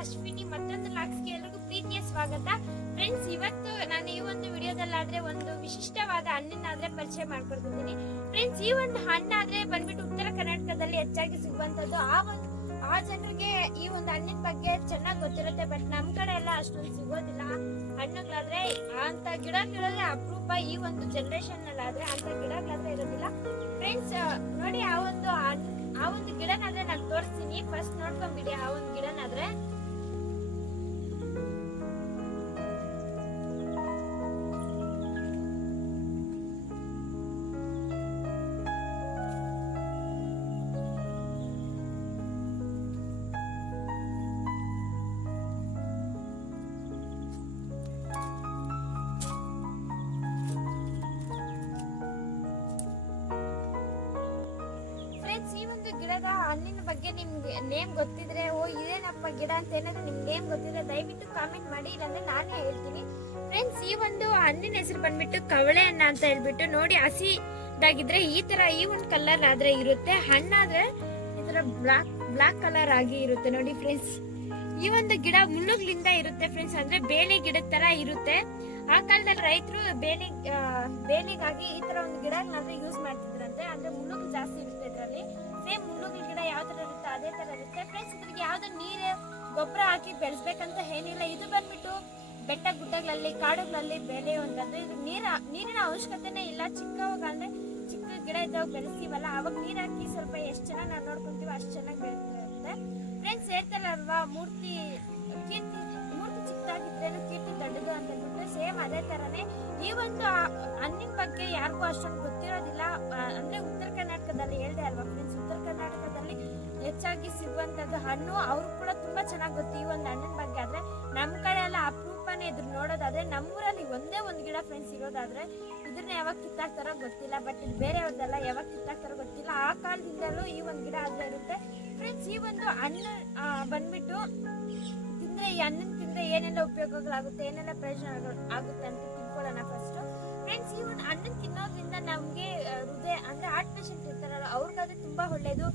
ಅಶ್ವಿನಿ ಮತ್ತೊಂದು ಲಾಕ್ಸ್ಗೆ ಎಲ್ರಿಗೂ ಪ್ರೀತಿಯ ಸ್ವಾಗತ. ಫ್ರೆಂಡ್ಸ್, ಇವತ್ತು ನಾನು ಈ ಒಂದು ವಿಡಿಯೋದಲ್ಲಾದ್ರೆ ಒಂದು ವಿಶಿಷ್ಟವಾದ ಹಣ್ಣನ್ನಾದ್ರೆ ಪರಿಚಯ ಮಾಡ್ಕೊಡ್ತಿದ್ದೀನಿ. ಫ್ರೆಂಡ್ಸ್, ಈ ಒಂದು ಹಣ್ಣಾದ್ರೆ ಬಂದ್ಬಿಟ್ಟು ಉತ್ತರ ಕರ್ನಾಟಕದಲ್ಲಿ ಹೆಚ್ಚಾಗಿ ಸಿಗುವಂತದ್ದು. ಆ ಜನರಿಗೆ ಈ ಒಂದು ಹಣ್ಣಿನ ಬಗ್ಗೆ ಚೆನ್ನಾಗಿ ಗೊತ್ತಿರುತ್ತೆ, ಬಟ್ ನಮ್ ಕಡೆ ಎಲ್ಲ ಅಷ್ಟೊಂದು ಸಿಗೋದಿಲ್ಲ. ಹಣ್ಣುಗಳಾದ್ರೆ ಅಂತ ಗಿಡಗಳಾದ್ರೆ ಅಪರೂಪ. ಈ ಒಂದು ಜನರೇಷನ್ ಅಲ್ಲಾದ್ರೆ ಅಂತ ಗಿಡಗಳಾದ್ರೆ ಇರೋದಿಲ್ಲ. ಫ್ರೆಂಡ್ಸ್, ನೋಡಿ ಆ ಒಂದು ಗಿಡನಾದ್ರೆ ನಾನು ತೋರಿಸ್ತೀನಿ. ಫಸ್ಟ್ ನೋಡ್ಕೊಂಡ್ಬಿಡಿ ಆ ಒಂದು ಗಿಡನಾದ್ರೆ. ಈ ಒಂದು ಗಿಡದ ಹಣ್ಣಿನ ಬಗ್ಗೆ ನಿಮ್ಗೆ ನೇಮ್ ಗೊತ್ತಿದ್ರೆ, ಇದೇನಪ್ಪ ಗಿಡ ಅಂತ ಏನಾದ್ರು ನಿಮ್ಗೆ ನೇಮ್ ಗೊತ್ತಿದ್ರೆ ದಯವಿಟ್ಟು ಕಾಮೆಂಟ್ ಮಾಡಿ, ಇಲ್ಲಾಂದ್ರೆ ನಾನೇ ಹೇಳ್ತೀನಿ. ಫ್ರೆಂಡ್ಸ್, ಈ ಒಂದು ಹಣ್ಣಿನ ಹೆಸರು ಬಂದ್ಬಿಟ್ಟು ಕವಳೆ ಹಣ್ಣ ಅಂತ ಹೇಳ್ಬಿಟ್ಟು. ನೋಡಿ, ಹಸಿದಾಗಿದ್ರೆ ಈ ಒಂದು ಕಲರ್ ಆದ್ರೆ ಇರುತ್ತೆ, ಹಣ್ಣಾದ್ರೆ ಈ ತರ ಬ್ಲಾಕ್ ಕಲರ್ ಆಗಿ ಇರುತ್ತೆ. ನೋಡಿ ಫ್ರೆಂಡ್ಸ್, ಈ ಒಂದು ಗಿಡ ಮುಳ್ಳುಗಳಿಂದ ಇರುತ್ತೆ ಫ್ರೆಂಡ್ಸ್, ಅಂದ್ರೆ ಬೇಲಿ ಗಿಡದ ತರ ಇರುತ್ತೆ. ಆ ಕಾಲದಲ್ಲಿ ರೈತರು ಬೇಲಿಗಾಗಿ ಈ ತರ ಒಂದು ಗಿಡಗಳನ್ನ ಯೂಸ್ ಮಾಡ್ತಿದ್ರಂತೆ. ಅಂದ್ರೆ ಮುಳ್ಳುಗಳು ಜಾಸ್ತಿ ಇರುತ್ತೆ ಇದರಲ್ಲಿ. ಸೇಮ್ ಮುಳ್ಳುಗಳ ಗಿಡ ಯಾವ ತರ ಇರುತ್ತೆ ಅದೇ ತರ ಇರುತ್ತೆ. ಫ್ರೆಂಡ್ಸ್, ಇದ್ರಿಗೆ ಯಾವ್ದು ನೀರು ಗೊಬ್ಬರ ಹಾಕಿ ಬೆಳೆಸ್ಬೇಕಂತ ಏನಿಲ್ಲ. ಇದು ಬಂದ್ಬಿಟ್ಟು ಬೆಟ್ಟ ಗುಡ್ಡಗಳಲ್ಲಿ ಕಾಡುಗಳಲ್ಲಿ ಬೆಳೆಯುವಂತದ್ದು. ಇದು ನೀರಿನ ಅವಶ್ಯಕತೆನೇ ಇಲ್ಲ. ಅಂದ್ರೆ ಚಿಕ್ಕ ಗಿಡ ಇದ್ದಾಗ ಬೆಳೆಸ್ತೀವಲ್ಲ, ಅವಾಗ ನೀರ್ ಹಾಕಿ ಸ್ವಲ್ಪ ಎಷ್ಟು ಚೆನ್ನಾಗಿ ನಾವು ನೋಡ್ಕೊಂತೀವಿ ಅಷ್ಟು ಚೆನ್ನಾಗಿ ಬೆಳೆದಿರುತ್ತೆ. ಫ್ರೆಂಡ್ಸ್, ಹೇಳ್ತಾರಲ್ವಾ, ಮೂರ್ತಿ ಚಿಕ್ಕದಾಗಿದ್ರೇನು ಕೀರ್ತಿ ದೊಡ್ಡದು ಅಂತ ಹೇಳ್ಬಿಟ್ಟು, ಸೇಮ್ ಅದೇ ತರನೇ ಈ ಒಂದು ಹಣ್ಣಿನ ಬಗ್ಗೆ ಯಾರಿಗೂ ಅಷ್ಟೊಂದು ಗೊತ್ತಿರೋದಿಲ್ಲ. ಅಂದ್ರೆ ಉತ್ತರ ಕರ್ನಾಟಕದಲ್ಲಿ ಹೇಳ್ದೆ ಅಲ್ವಾ ಫ್ರೆಂಡ್ಸ್, ಉತ್ತರ ಕರ್ನಾಟಕದಲ್ಲಿ ಹೆಚ್ಚಾಗಿ ಸಿಗುವಂತದ್ದು ಹಣ್ಣು. ಅವ್ರು ಕೂಡ ತುಂಬಾ ಚೆನ್ನಾಗಿ ಗೊತ್ತು ಈ ಒಂದು ಹಣ್ಣಿನ ಬಗ್ಗೆ. ಆದ್ರೆ ನಮ್ ಕಡೆ ಎಲ್ಲ ಅಪರೂಪನೇ ಇದ್ರ ನೋಡೋದಾದ್ರೆ, ನಮ್ಮೂರಲ್ಲಿ ಒಂದೇ ಒಂದು ಗಿಡ ಫ್ರೆಂಡ್ಸ್ ಇರೋದಾದ್ರೆ ಇದನ್ನ ಯಾವಾಗ ಕಿತ್ತಾಕ್ತಾರೋ ಗೊತ್ತಿಲ್ಲ. ಬಟ್ ಇದು ಬೇರೆಯವ್ರದ್ದೆಲ್ಲ ಯಾವಾಗ ಕಿತ್ತಾಕ್ತಾರೋ ಗೊತ್ತಿಲ್ಲ. ಆ ಕಾಲದಿಂದಲೂ ಈ ಒಂದು ಗಿಡ ಆದ್ರೆ ಇರುತ್ತೆ. ಫ್ರೆಂಡ್ಸ್, ಈ ಒಂದು ಹಣ್ಣು ಬಂದ್ಬಿಟ್ಟು ತಿಂದ್ರೆ, ಈ ಹಣ್ಣನ್ನು ತಿಂದ್ರೆ ಏನೆಲ್ಲ ಉಪಯೋಗಗಳಾಗುತ್ತೆ, ಏನೆಲ್ಲ ಪ್ರಯೋಜನ ಆಗುತ್ತೆ ಅಂತ ತಿಳ್ಕೊಳ್ಳೋಣ ಫಸ್ಟ್. ಫ್ರೆಂಡ್ಸ್, ಈ ಒಂದು ಹಣ್ಣನ್ನು ತಿನ್ನೋದ್ರಿಂದ ನಮ್ಗೆ ಹೃದಯ ಅಂದ್ರೆ ಹಾರ್ಟ್ ಪೇಷಂಟ್ ಇರ್ತಾರಲ್ಲ ಅವ್ರಿಗಾದ್ರೆ ತುಂಬಾ ಒಳ್ಳೇದು.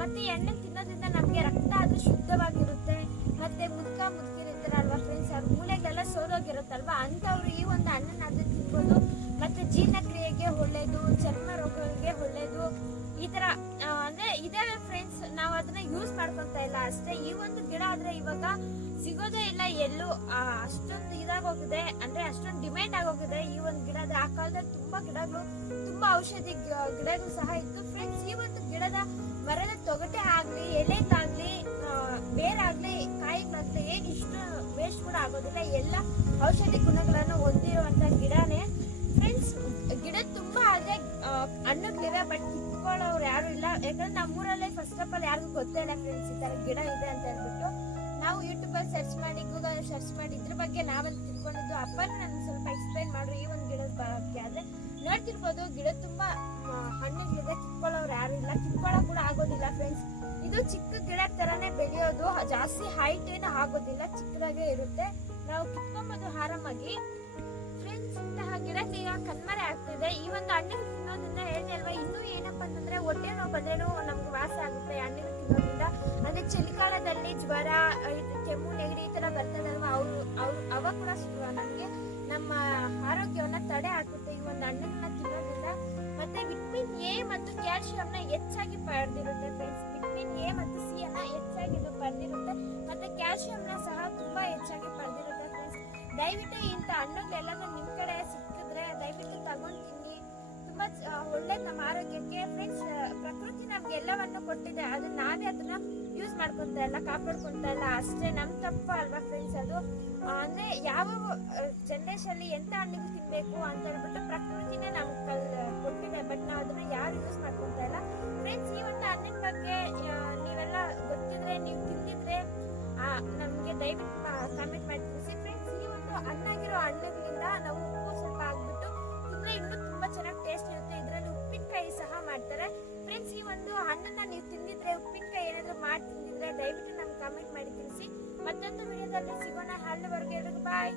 ಮತ್ತೆ ಈ ಹಣ್ಣನ್ನು ತಿನ್ನೋದ್ರಿಂದ ನಮ್ಗೆ ರಕ್ತ ಆದ್ರೂ ಶುದ್ಧವಾಗಿರುತ್ತೆ. ಮತ್ತೆ ಮುದುಕಿರಿರ್ತಾರಲ್ವಾ ಫ್ರೆಂಡ್ಸ್, ಅವ್ರ ಮೂಳೆಗಳೆಲ್ಲ ಸೋರೋಗಿರುತ್ತಲ್ವಾ, ಅಂತವ್ರು ಈ ಒಂದು ಹಣ್ಣನ್ನಾದ್ರೆ ತಿನ್ಬೋದು. ಮತ್ತೆ ಜೀರ್ಣಕ್ರಿಯೆಗೆ ಒಳ್ಳೇದು, ಚರ್ಮ ರೋಗಗಳಿಗೆ ಒಳ್ಳೇದು. ಈ ತರ ಅಂದ್ರೆ ಇದೆ ಫ್ರೆಂಡ್ಸ್. ನಾವು ಅದನ್ನ ಯೂಸ್ ಮಾಡ್ಕೊಂತ ಇಲ್ಲ ಅಷ್ಟೇ. ಈ ಒಂದು ಗಿಡ ಆದ್ರೆ ಇವಾಗ ಸಿಗೋದೇ ಇಲ್ಲ ಎಲ್ಲೂ. ಅಷ್ಟೊಂದು ಇದಾಗೋಗಿದೆ, ಅಂದ್ರೆ ಅಷ್ಟೊಂದು ಡಿಮ್ಯಾಂಡ್ ಆಗೋಗಿದೆ ಈ ಒಂದು ಗಿಡದ. ಆ ಕಾಲದಲ್ಲಿ ತುಂಬಾ ಔಷಧಿ ಗಿಡಗಳು ಸಹ ಇತ್ತು. ಫ್ರೆಂಡ್ಸ್, ಈ ಒಂದು ಗಿಡದ ಮರದ ತೊಗಟೆ ಆಗ್ಲಿ, ಎಲೆಗಾಗ್ಲಿ, ಬೇರಾಗ್ಲಿ, ಕಾಯಿಗಳಾಗ್ಲಿ ಏನ್ ಇಷ್ಟು ವೇಸ್ಟ್ ಕೂಡ ಆಗೋದಿಲ್ಲ. ಎಲ್ಲ ಔಷಧಿ ಗುಣಗಳನ್ನು ಹೊಂದಿರುವಂತ ಗಿಡನೇ ಫ್ರೆಂಡ್ಸ್. ಗಿಡ ತುಂಬಾ ಆದ್ರೆ ಹಣ್ಣುಗಳಿವೆ, ಬಟ್ ಕಿತ್ಕೊಳ್ಳೋರು ಯಾರು ಇಲ್ಲ. ಯಾಕಂದ್ರೆ ನಮ್ಮೂರಲ್ಲೇ ಫಸ್ಟ್ ಆಫ್ ಆಲ್ ಯಾರಿಗೂ ಗೊತ್ತೇ ಇಲ್ಲ ಫ್ರೆಂಡ್ಸ್ ಈ ತರ ಗಿಡ ಇದೆ ಅಂತ ಹೇಳ್ಬಿಟ್ಟು. ನಾವು ಯೂಟ್ಯೂಬ್ ಅಲ್ಲಿ ಸರ್ಚ್ ಮಾಡಿ, ಗೂಗಲ್ ಸರ್ಚ್ ಮಾಡಿ ಇದ್ರ ಬಗ್ಗೆ ನಾವಲ್ಲಿ ತಿಳ್ಕೊಂಡಿದ್ದು. ಅಪ್ಪನ ನನ್ಗೆ ಸ್ವಲ್ಪ ಎಕ್ಸ್ಪ್ಲೈನ್ ಮಾಡ್ರು ಈ ಒಂದು ಗಿಡದ ಬಗ್ಗೆ. ಆದ್ರೆ ನೋಡ್ತಿರ್ಬೋದು, ಗಿಡ ತುಂಬಾ ಹಣ್ಣುಗಳಿದೆ, ಕಿತ್ಕೊಳ್ಳೋರು ಯಾರು ಇಲ್ಲ, ಕಿತ್ಕೊಳ್ಳೋ ಕೂಡ ಆಗೋದಿಲ್ಲ ಫ್ರೆಂಡ್ಸ್. ಇದು ಚಿಕ್ಕ ಗಿಡ ತರಾನೇ ಬೆಳೆಯೋದು, ಜಾಸ್ತಿ ಹೈಟ್ ಏನು ಆಗೋದಿಲ್ಲ, ಚಿಕ್ಕದಾಗೆ ಇರುತ್ತೆ. ನಾವು ಕಿತ್ಕೊಂಬೋದು ಆರಾಮಾಗಿ. ಫ್ರೆಂಡ್ಸ್, ಇಂತಹ ಗಿಡಕ್ಕೆ ಈಗ ಕಣ್ಮರೆ ಆಗ್ತಿದೆ. ಈ ಒಂದು ಹಣ್ಣಿನ ತಿನ್ನೋದ್ರಿಂದ ಹೇಳಿದೆ ಅಲ್ವಾ, ಇನ್ನೂ ಏನಪ್ಪಾ ಅಂತಂದ್ರೆ ಹೊಟ್ಟೆ ನೋವು ಬಂದ್ರೇನು ನಮ್ಗೆ ವಾಸ ಆಗುತ್ತೆ ಹಣ್ಣಿನ ತಿನ್ನೋದ್ರಿಂದ. ಅಂದ್ರೆ ಚಳಿಗಾಲದಲ್ಲಿ ಜ್ವರ, ಕೆಮ್ಮು, ನೆಗಡಿ ಈ ತರ ಬರ್ತದಲ್ವಾ, ಅವಾಗ ಕೂಡ ನಮ್ಗೆ ನಮ್ಮ ಆರೋಗ್ಯವನ್ನ ತಡೆ ಹಾಕುತ್ತೆ ಈ ಒಂದು ಹಣ್ಣನ್ನ ತಿನ್ನೋದ್ರಿಂದ. ಮತ್ತೆ ವಿಟಮಿನ್ ಎ ಮತ್ತು ಕ್ಯಾಲ್ಸಿಯಂನ ಹೆಚ್ಚಾಗಿ ಪಡೆದಿರುತ್ತೆ ಫ್ರೆಂಡ್ಸ್. ವಿಟಮಿನ್ ಎ ಮತ್ತು ಸಿ ಅನ್ನ ಹೆಚ್ಚಾಗಿ ಇದು ಪಡೆದಿರುತ್ತೆ. ಮತ್ತೆ ಕ್ಯಾಲ್ಸಿಯಂನ ಸಹ ತುಂಬಾ ಹೆಚ್ಚಾಗಿ ಪಡೆದಿರುತ್ತೆ ಫ್ರೆಂಡ್ಸ್. ದಯವಿಟ್ಟು ಇಂಥ ಹಣ್ಣುಗಳೆಲ್ಲನೂ ನಿಮ್ ಕಡೆ ಸಿಕ್ಕಿದ್ರೆ ದಯವಿಟ್ಟು ತಗೊಂಡ್ ತಿನ್ನಿ, ತುಂಬಾ ಒಳ್ಳೇದು ನಮ್ಮ ಆರೋಗ್ಯಕ್ಕೆ. ಫ್ರೆಂಡ್ಸ್, ಪ್ರಕೃತಿ ನಮ್ಗೆ ಎಲ್ಲವನ್ನು ಕೊಟ್ಟಿದೆ, ಅದು ನಾವೇ ಅದನ್ನ ಯೂಸ್ ಮಾಡ್ಕೊಂತ ಇಲ್ಲ, ಕಾಪಾಡ್ಕೊಂತ ಇಲ್ಲ ಅಷ್ಟೇ. ನಮ್ ತಪ್ಪು ಅಲ್ವಾ ಫ್ರೆಂಡ್ಸ್ ಅದು. ಅಂದ್ರೆ ಯಾವ ಜನರೇಷನ್ ಎಂತ ಹಣ್ಣಿಗೆ ತಿನ್ಬೇಕು ಅಂತ ಹೇಳ್ಬಿಟ್ಟು ಪ್ರಕೃತಿನೇ ನಮ್ಗೆ ಕೊಟ್ಟಿದೆ, ಬಟ್ ನಾವು ಅದನ್ನ ಯಾರು ಯೂಸ್ ಮಾಡ್ಕೊಂತ ಇಲ್ಲ ಫ್ರೆಂಡ್ಸ್. ಈ ಒಂದು ಹಣ್ಣಿನ ಬಗ್ಗೆ ನೀವೆಲ್ಲ ಗೊತ್ತಿದ್ರೆ, ನೀವು ತಿಂದಿದ್ರೆ ನಮ್ಗೆ ದಯವಿಟ್ಟು ಕಾಮೆಂಟ್ ಮಾಡಿ ತಿಳಿಸಿ ಫ್ರೆಂಡ್ಸ್. ಈ ಒಂದು ಹಣ್ಣಾಗಿರೋ ಹಣ್ಣುಗಳಿಂದ ನಾವು ಉಪ್ಪು ಸ್ವಲ್ಪ ಹಾಕ್ಬಿಟ್ಟು ತಿಂದ್ರೆ ಇನ್ನೂ ತುಂಬಾ ಚೆನ್ನಾಗಿ ಟೇಸ್ಟ್ ಇರುತ್ತೆ. ಇದರಲ್ಲಿ ಉಪ್ಪಿನಕಾಯಿ ಸಹ ಮಾಡ್ತಾರೆ ಫ್ರೆಂಡ್ಸ್. ಈ ಒಂದು ಹಣ್ಣನ್ನ ನೀವು ತಿಂದಿದ್ರೆ, ಉಪ್ಪಿನಕಾಯಿ ಏನಾದ್ರು ಮಾಡಿ ತಿಂದಿದ್ರೆ ದಯವಿಟ್ಟು ನಮ್ಗೆ ಕಾಮೆಂಟ್ ಮಾಡಿ ತಿಳಿಸಿ. ಮತ್ತೊಂದು ವಿಡಿಯೋದಲ್ಲಿ ಸಿಗೋಣ. ಅಲ್ಲಿವರೆಗೂ ಎಲ್ರಿಗೂ ಬಾಯ್.